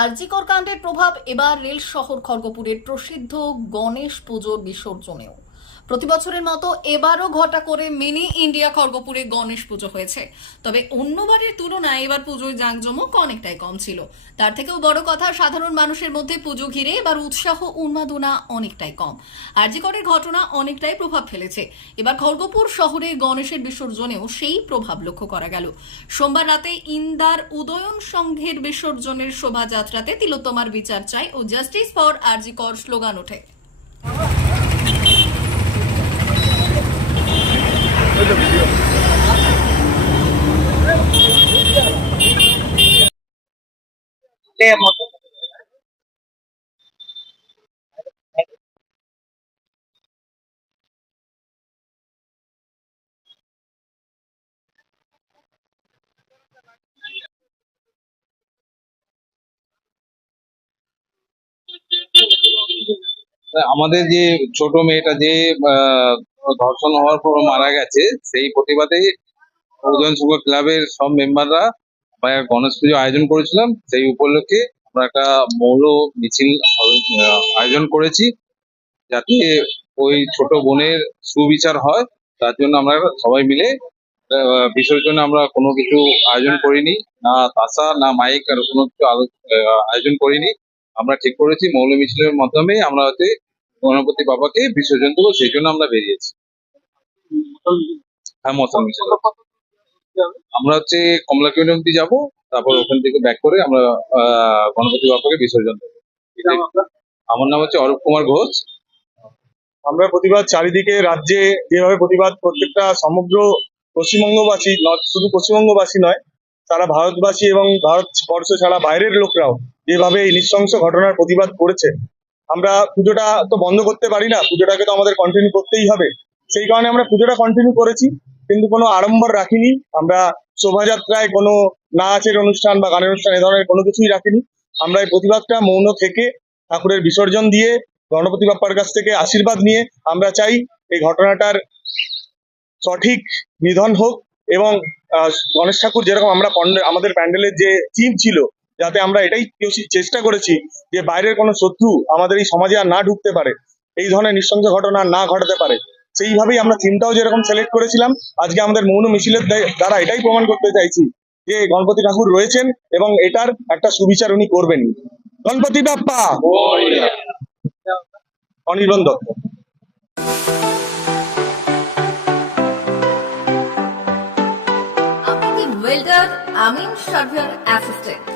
আরজিকর কাণ্ডের প্রভাব এবার রেল শহর খড়গপুরের প্রসিদ্ধ গণেশ পুজোর বিসর্জনেও। প্রতি বছরের মতো এবারও ঘটা করে মিনি ইন্ডিয়া খড়গপুরে গণেশ পুজো হয়েছে। তবে অন্যবারের তুলনায় এবার পুজোর জাঁকজমক অনেকটাই কম ছিল। তার থেকেও বড় কথা, সাধারণ মানুষের মধ্যে পুজো ঘিরে এবার উৎসাহ, উন্মাদনা অনেকটাই কম। আরজিকরের ঘটনা অনেকটাই প্রভাব ফেলেছে। এবার খড়গপুর শহরে গণেশের বিসর্জনেও সেই প্রভাব লক্ষ্য করা গেল। সোমবার রাতে ইন্দার উদয়ন সংঘের বিসর্জনের শোভাযাত্রাতে তিলোত্তমার বিচার চাই ও জাস্টিস ফর আরজিকর স্লোগান ওঠে। আমাদের যে ছোট মেয়েটা যে ধর্ষণ হওয়ার পর মারা গেছে। সেই প্রতিবাদে উদয়ন ক্লাবের সব মেম্বাররা গণেশ পুজো আয়োজন করেছিলাম। সেই উপলক্ষে আমরা একটা মৌল মিছিল আয়োজন করেছি যাতে ওই ছোট বোনের সুবিচার হয়। তার জন্য আমরা সবাই মিলে বিসর্জনে আমরা কোনো কিছু আয়োজন করিনি। না তাসা, না মাইক, আর কোনো কিছু আয়োজন করিনি। আমরা ঠিক করেছি মৌল মিছিলের মাধ্যমে। আমরা হচ্ছে গণপতি বাবাকে বিসর্জন দেবো সেই জন্য আমরা বেরিয়েছি। হ্যাঁ মিছিল আমরা হচ্ছে কমলাকিউনি অব্দি যাব তারপর ওখান থেকে ব্যাক করে আমরা গণপতি বাবাকে বিসর্জন দেবো। আমার নাম হচ্ছে অরূপ কুমার ঘোষ। আমরা প্রতিবাদ চারিদিকে রাজ্যে যেভাবে প্রতিবাদ প্রত্যেকটা সমগ্র পশ্চিমবঙ্গবাসী শুধু পশ্চিমবঙ্গবাসী নয় তারা ভারতবাসী এবং ভারতবর্ষ ছাড়া বাইরের লোকরাও যেভাবে এই নৃশংস ঘটনার প্রতিবাদ করেছে আমরা পুজোটা তো বন্ধ করতে পারি না, পুজোটাকে তো আমাদের কন্টিনিউ করতেই হবে। সেই কারণে আমরা পুজোটা কন্টিনিউ করেছি, কিন্তু কোনো আড়ম্বর রাখিনি। আমরা শোভাযাত্রায় কোনো নাচের অনুষ্ঠান বা গানের অনুষ্ঠান এ ধরনের কোনো কিছুই রাখিনি। আমরা এই প্রতিবাদটা মৌন থেকে, ঠাকুরের বিসর্জন দিয়ে, গণপতি বাপ্পার কাছ থেকে আশীর্বাদ নিয়ে আমরা চাই এই ঘটনাটার সঠিক নিধন হোক এবং গণেশ ঠাকুর যেরকম আমরা আমাদের প্যান্ডেলের যে থিম ছিল যাতে আমরা এটাই চেষ্টা করেছি যে বাইরের কোনো শত্রু আমাদের এই সমাজে আর না ঢুকতে পারে, এই ধরনের নৃশংস ঘটনা না ঘটাতে পারে। সেইভাবেই আমরা থিমটাও যেরকম সিলেক্ট করেছিলাম, আজকে আমাদের মৌন মিছিলের দ্বারা- এটাই প্রমাণ করতে চাইছি যে গণপতি ঠাকুর রয়েছেন এবং এটার একটা সুবিচার উনি করবেন। গণপতি বাপ্পা! অনির্বাণ দত্ত। ওয়েল্ডার আমিন অ্যাসিস্ট্যান্ট